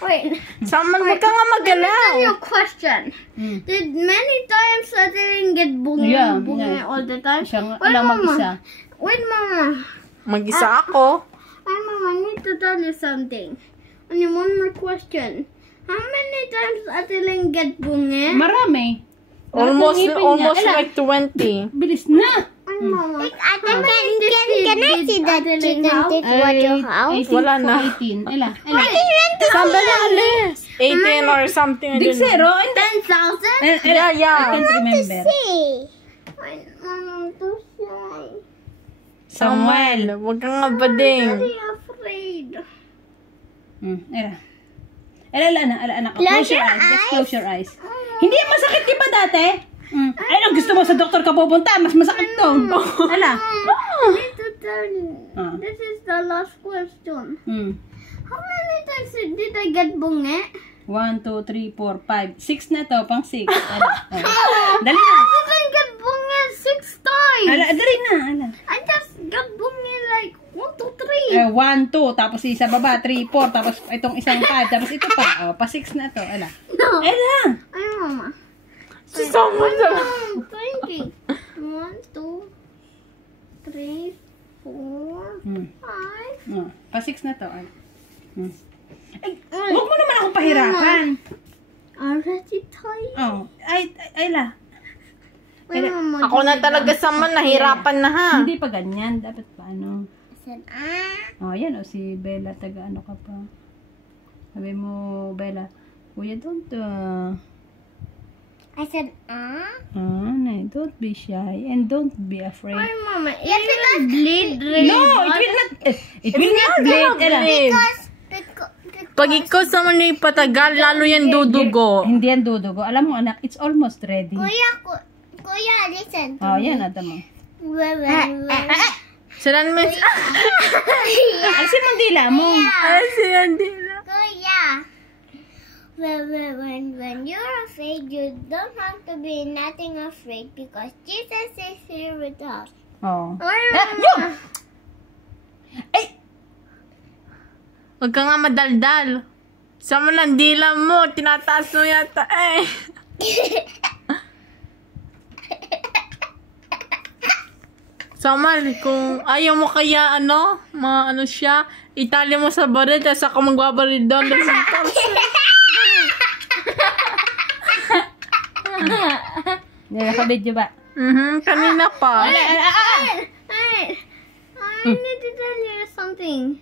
Wait. Samal, wag ka nga magalaw. Let me tell you a question. Did many times I didn't get bunga all the time? Wait, Mama. Wait, Mama. Mag-isa ako. Wait, Mama, I need to tell you something. Only one more question. How many times I didn't get bunga? Marami. Almost like 20. Bilis na. Mama. Can I see the chicken take water house? Wala na. 18. Ela. Saan ba na alis? 18 or something. Big zero. 10,000? Yeah. I can't remember. See. Wait, Mama, to say. Samuel, wag ka nga bading. I'm very afraid. Ela, anak. Close your eyes. Just close your eyes. Hindi masakit di ba dati? Ay, ang gusto mo sa doktor ka pupunta, mas masakit to. Ala. I need to tell you. This is the last question. How many times did I get bunga? 1, 2, 3, 4, 5. 6 na to, pang 6. Dali na. I didn't get bunga 6 times. Ala, dali na. Ala. I just got bunga like 1, 2, 3. 1, 2, tapos isa baba, 3, 4, tapos itong isang 5, tapos ito pa. Pa 6 na to. Ala. No. Ala. Ay, Mama. Si Samuel. I'm thinking. 1, 2, 3, 4, 5. Pa 6 na to. Ala. Ay, huwag mo naman akong pahirapan. Already tired. Ayla. Wait, Mama. Ako na talaga, Samuel. Nahirapan na ha. Hindi pa ganyan. Dapat pa ano. I said, Yan o. Si Bella, taga ano ka pa. Sabi mo, Bella, Kuya, don't I said, don't be shy and don't be afraid. Ay, Mama. It will bleed really No, it will not bleed. Ella. because Pag ikaw sa mga ipatagal, lalo yan dudugo. Hindi yan dudugo. Alam mo anak, it's almost ready. Kuya, listen. Yan, ata mo. Silan mo. Alisin mo ang dila mo. Ay, silan din. Kuya. When you're afraid, you don't have to be nothing afraid because Jesus is here with us. Ay, Yun! Ay! Huwag ka nga madaldal. Sa mo lang dila mo, tinataas mo yata eh. Samal, kung ayaw mo kaya siya, itali mo sa baril, tapos ako magbabaril doon. Nakabidyo ba? Kanina pa. I need to tell you something.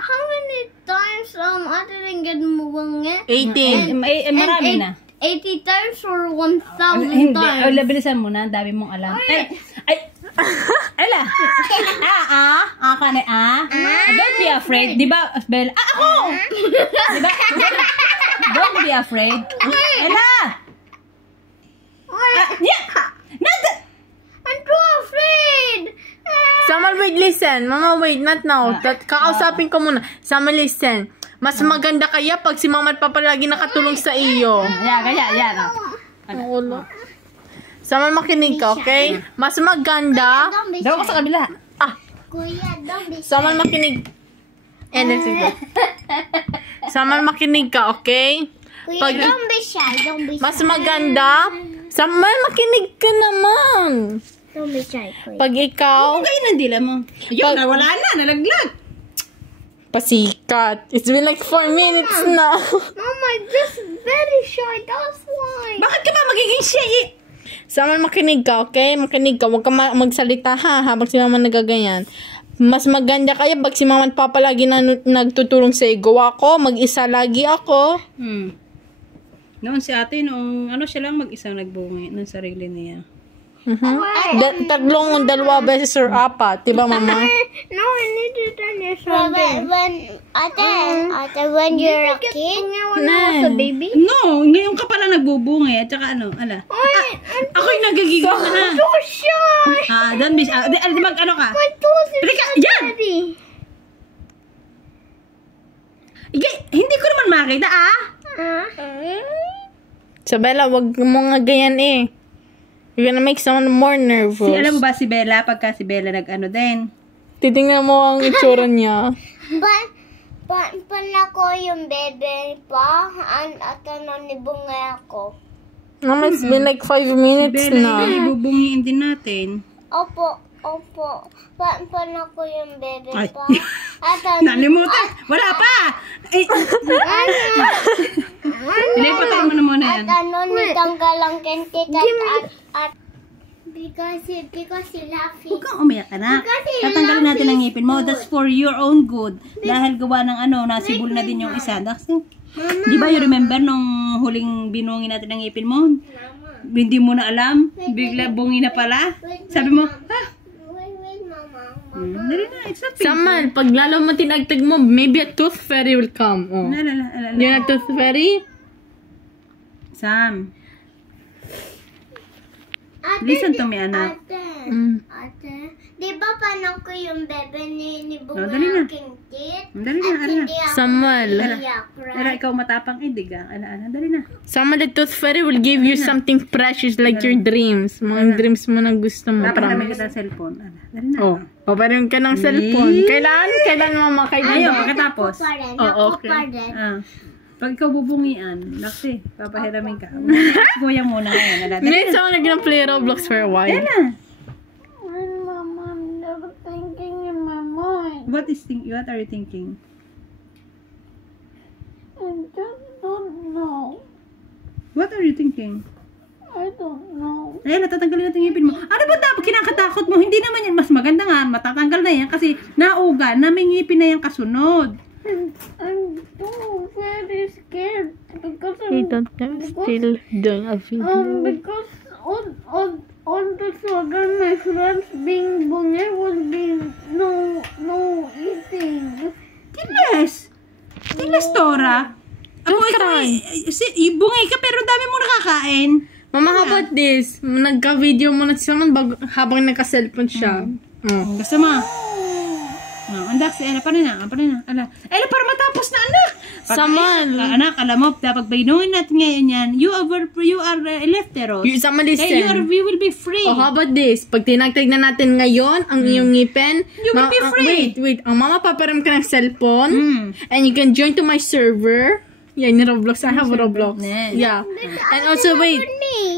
How many times I didn't get bunga? 18. Marami na. 80 times or 1,000 times? Bilisan mo na, dami mong alam. Ala! Don't be afraid. Di ba, Bella? Ako! Di ba? Don't be afraid. Ala! I'm too afraid! Samal, wait, listen. Mama, wait, not now. Kakausapin ko muna. Samal, listen. Mas maganda kaya pag si mama at papa lagi nakatulong sa iyo. Yan. Samal, makinig ka, okay? Mas maganda. Daw ko sa kabila. Kuya, don't be Samal, makinig. Sige. Samal, makinig ka, okay? Kuya, don't be shy. Don't be shy. Mas maganda. Samal, makinig ka naman. Don't be shy, Kuya. Pag ikaw, Kayo ng dila mo. Ayun, wala na. Nalaglag. pasikat. It's been like 4 minutes na. Mama, I'm just very shy. That's why. Bakit ka ba magiging shy? Samal, makinig ka, okay? Makinig ka. Huwag ka magsalita habang si mama nagaganyan. Mas maganda kaya pag si mama at papa lagi nagtutulong sa iyo. Gawa ko, mag-isa lagi ako. Noon si ate, siya lang mag-isang nagbungi ng sarili niya. Dalawa beses or apat. Diba, mama? No, I need to tell you something. When you're a kid, When I was a baby? No, ngayon ka pala nagbubungi. At saka ako'y nagagigil na. I'm so shy. Don't be shy. Mag-ano ka? My toes is Halika, so yan! dirty. Hindi ko naman makita, Sabela, wag mo nga ganyan eh. You're gonna make someone more nervous. Alam mo ba si Bella, pagka si Bella nag-ano din? Titingnan mo ang itsura niya. Panako yung bebe pa. At ni bungay ako. Mama, it's been like 5 minutes na. Ibubungiin din natin. Opo. Panako yung bebe Ay. pa. At Nalimutan. Wala pa. Ay. Ilipatay mo na muna yan. At nitanggal ang kentit at because sila Huwag kang umiyak, anak. Tatanggalin natin ang ngipin mo. That's for your own good. Dahil gawa ng nasibol na din yung isa. Di ba you remember nung huling binungin natin ang ngipin mo? Hindi mo na alam. Bigla bungi na pala. Sabi mo, Wait, mama. Dali na, it's not painful. Samal, pag lalo mo tinagtag mo, maybe a tooth fairy will come. Oh. Alala. Yun ang tooth fairy? Sam. Listen to me, anak. Ate, di ba panako yung bebe ni dali bungay na. ang kentit? Dali na, At hindi ako Samuel. iyak, Ala, right? ikaw matapang idig ah. Ala, dali na. Samal, the tooth fairy will give you something precious like your dreams. Mga dreams mo na gusto mo. Tapos namin Promise. kita cellphone. Ala, dali na. Oh, paparin ka ng cellphone. Kailan mama? Ayaw, Kailan? pagkatapos. Pa rin, Oh, ako okay. pa rin. Pag ikaw bubungian, naksi, papahiramin ka. Kuya muna ngayon. Ala, dali Minsan ako nag-play Roblox for a while. na. Mama, I'm never thinking in my mind. What are you thinking? I just don't know. What are you thinking? I don't know. Ay, natatanggalin natin yung ngipin mo. Ano ba dapat kinakatakot mo? Hindi naman yan. Mas maganda nga, matatanggal na yan kasi nauga na may ngipin na yung kasunod. I'm so very scared because He don't still doing a video. because all the sudden my friends being bunga will be no eating. Kiles! Kiles, Tora. Don't cry. Bungay ka pero dami mo nakakain. Mama, how about this? Nagka-video mo na si Saman habang naka-cellphone siya. Oh. Gusto mo? Andak, Ella, paano na? Ala. Ella, para matapos na, anak! Saman. Anak, alam mo, dapat bainungin natin ngayon yan. You are electeros. Saman, listen. You will be free. Oh, how about this? Pag tinagtag na natin ngayon ang iyong ngipin, You will be free. Wait. Ang mama paparam ka ng cellphone, and you can join to my server. Yeah, in Roblox. I have Roblox. Nice. Yeah. And also, wait.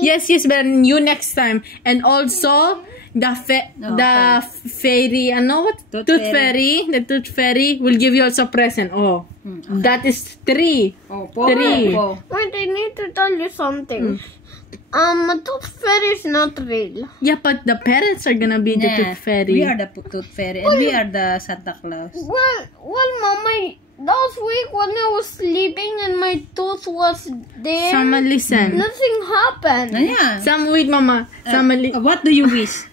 Yes, but you next time. And also, the fairy, what? Tooth fairy. The tooth fairy will give you also present. Oh, that is 3. Opo. 3. Opo. Wait, I need to tell you something. A tooth fairy is not real. Yeah, but the parents are gonna be the tooth fairy. We are the tooth fairy and we are the Santa Claus. Well, Mama, last week when I was sleeping and my tooth was there, Sama, listen. nothing happened. Ayan. Some wait, mama. Sama, What do you wish?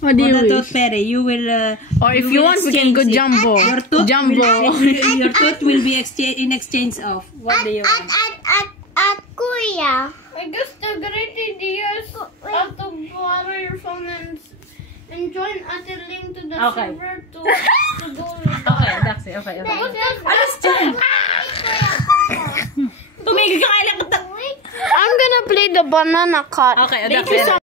what do For you the tooth wish? fairy, you will... Or if you want, we can go jumbo. Your tooth Jumbo. your tooth will be in exchange of. What do you want? At kuya. I guess the great idea is to borrow your phone and join Ate Ling to the Okay. server to go with Okay, that's it. Okay. Alas dyan! Tumigil ka kailan. I'm gonna play the banana cut. Okay, Thank you so